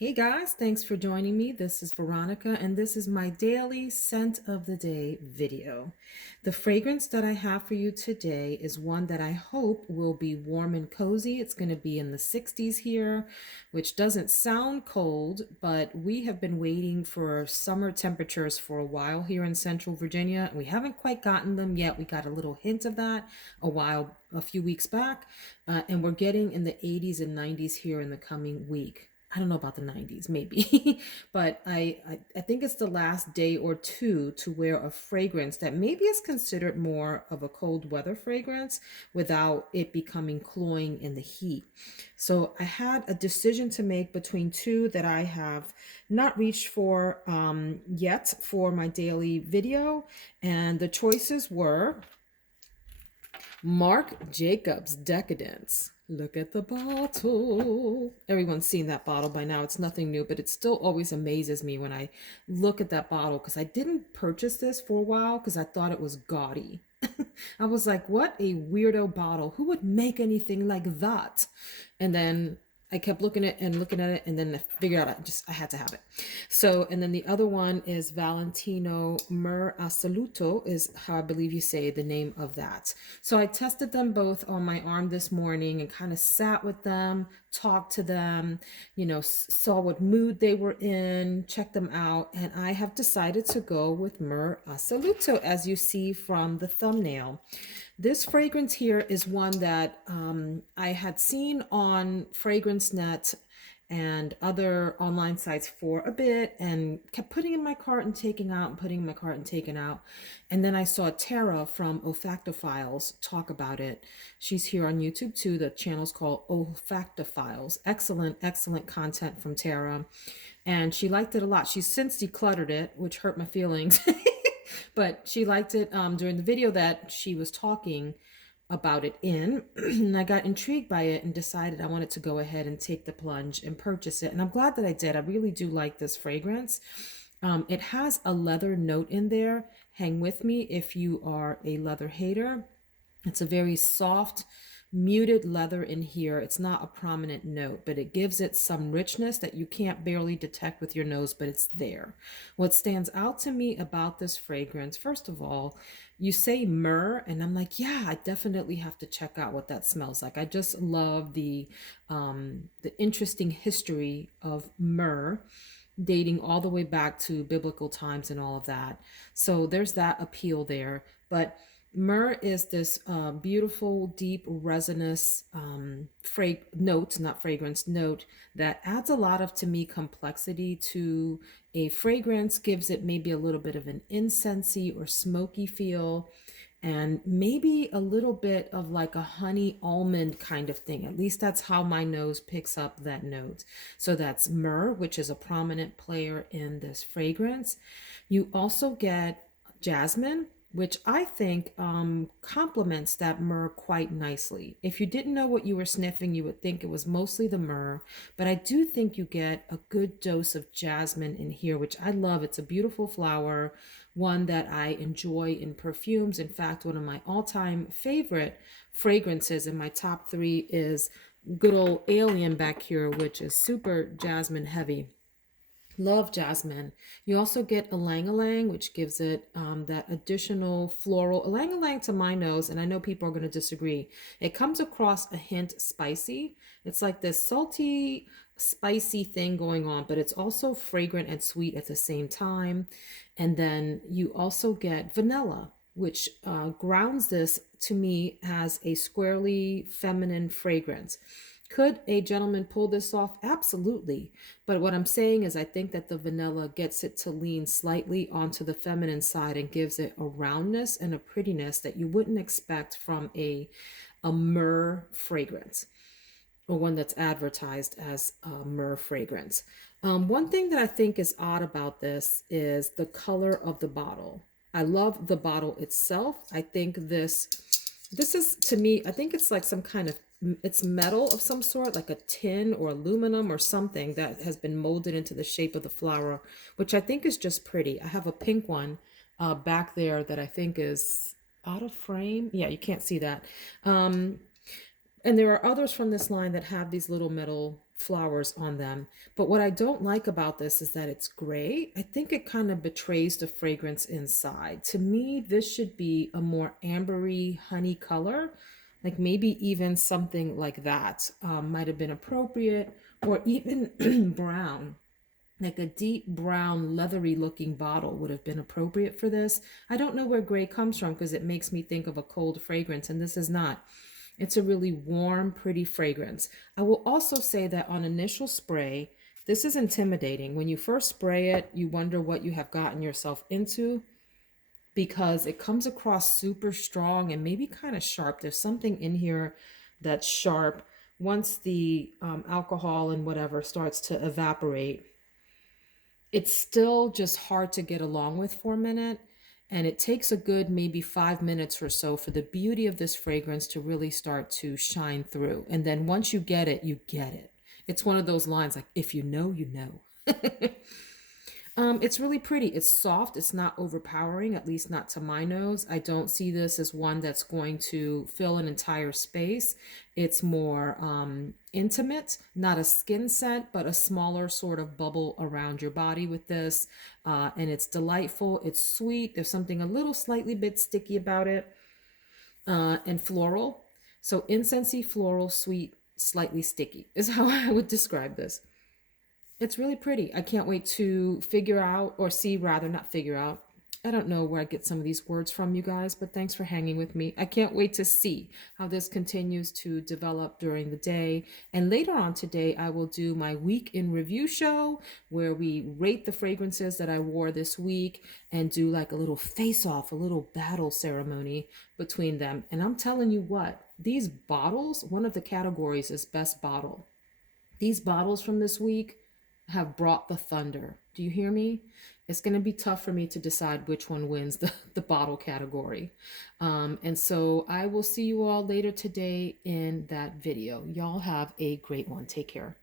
Hey guys, thanks for joining me. This is Veronica, and this is my daily scent of the day video. The fragrance that I have for you today is one that I hope will be warm and cozy. It's going to be in the 60s here, which doesn't sound cold, but we have been waiting for summer temperatures for a while here in Central Virginia, and we haven't quite gotten them yet. We got a little hint of that a few weeks back, and we're getting in the 80s and 90s here in the coming week. I don't know about the 90s, maybe, but I think it's the last day or two to wear a fragrance that maybe is considered more of a cold weather fragrance without it becoming cloying in the heat. So I had a decision to make between two that I have not reached for yet for my daily video. And the choices were Marc Jacobs Decadence. Look at the bottle. Everyone's seen that bottle by now. It's nothing new, but it still always amazes me when I look at that bottle because I didn't purchase this for a while because I thought it was gaudy. I was like, what a weirdo bottle. Who would make anything like that? And then I kept looking at it, and then I figured out I had to have it. So, and then the other one is Valentino Myrrh Assoluto is how I believe you say the name of that. So I tested them both on my arm this morning and kind of sat with them, talked to them, saw what mood they were in, checked them out, and I have decided to go with Myrrh Assoluto, as you see from the thumbnail. This fragrance here is one that I had seen on FragranceNet and other online sites for a bit and kept putting in my cart and taking out and putting in my cart and taking out. And then I saw Tara from Olfactophiles talk about it. She's here on YouTube too. The channel's called Olfactophiles. Excellent, excellent content from Tara. And she liked it a lot. She's since decluttered it, which hurt my feelings. But she liked it during the video that she was talking about it in. And I got intrigued by it and decided I wanted to go ahead and take the plunge and purchase it. And I'm glad that I did. I really do like this fragrance. It has a leather note in there. Hang with me if you are a leather hater. It's a very soft, muted leather in here. It's not a prominent note, but it gives it some richness that you can't barely detect with your nose, but it's there. What stands out to me about this fragrance, first of all, you say myrrh, and I'm like, yeah, I definitely have to check out what that smells like. I just love the interesting history of myrrh, dating all the way back to biblical times and all of that. So there's that appeal there. But myrrh is this beautiful, deep, resinous not fragrance note that adds a lot of, to me, complexity to a fragrance, gives it maybe a little bit of an incensey or smoky feel, and maybe a little bit of like a honey almond kind of thing. At least that's how my nose picks up that note. So that's myrrh, which is a prominent player in this fragrance. You also get jasmine, which I think complements that myrrh quite nicely. If you didn't know what you were sniffing, you would think it was mostly the myrrh, but I do think you get a good dose of jasmine in here, which I love. It's a beautiful flower, one that I enjoy in perfumes. In fact, one of my all-time favorite fragrances in my top 3 is good old Alien back here, which is super jasmine heavy. Love jasmine. You also get ylang-ylang, which gives it that additional floral. Ylang-ylang to my nose, and I know people are going to disagree, it comes across a hint spicy. It's like this salty, spicy thing going on, but it's also fragrant and sweet at the same time. And then you also get vanilla, which grounds this to me as a squarely feminine fragrance. Could a gentleman pull this off? Absolutely. But what I'm saying is I think that the vanilla gets it to lean slightly onto the feminine side and gives it a roundness and a prettiness that you wouldn't expect from a myrrh fragrance, or one that's advertised as a myrrh fragrance. One thing that I think is odd about this is the color of the bottle. I love the bottle itself. I think this is, to me, I think it's like some kind of, it's metal of some sort, like a tin or aluminum or something that has been molded into the shape of the flower, which I think is just pretty. I have a pink one back there that I think is out of frame. Yeah, you can't see that. And there are others from this line that have these little metal flowers on them. But what I don't like about this is that it's gray. I think it kind of betrays the fragrance inside. To me, this should be a more ambery honey color, like maybe even something like that might have been appropriate, or even brown. Like a deep brown, leathery looking bottle would have been appropriate for this. I don't know where gray comes from because it makes me think of a cold fragrance, and this is not. It's a really warm, pretty fragrance. I will also say that on initial spray, this is intimidating. When you first spray it, you wonder what you have gotten yourself into because it comes across super strong and maybe kind of sharp. There's something in here that's sharp. Once the alcohol and whatever starts to evaporate, it's still just hard to get along with for a minute. And it takes a good maybe 5 minutes or so for the beauty of this fragrance to really start to shine through. And then once you get it, you get it. It's one of those lines like, if you know, you know. It's really pretty. It's soft. It's not overpowering, at least not to my nose. I don't see this as one that's going to fill an entire space. It's more intimate, not a skin scent, but a smaller sort of bubble around your body with this. And it's delightful. It's sweet. There's something a little slightly bit sticky about it, and floral. So Incense-Y, floral, sweet, slightly sticky is how I would describe this. It's really pretty. I can't wait to figure out, or see rather, not figure out. I don't know where I get some of these words from, you guys, but thanks for hanging with me. I can't wait to see how this continues to develop during the day. And later on today, I will do my week in review show where we rate the fragrances that I wore this week and do like a little face off, a little battle ceremony between them. And I'm telling you what, these bottles, one of the categories is best bottle. These bottles from this week have brought the thunder. Do you hear me? It's going to be tough for me to decide which one wins the bottle category. And so I will see you all later today in that video. Y'all have a great one. Take care.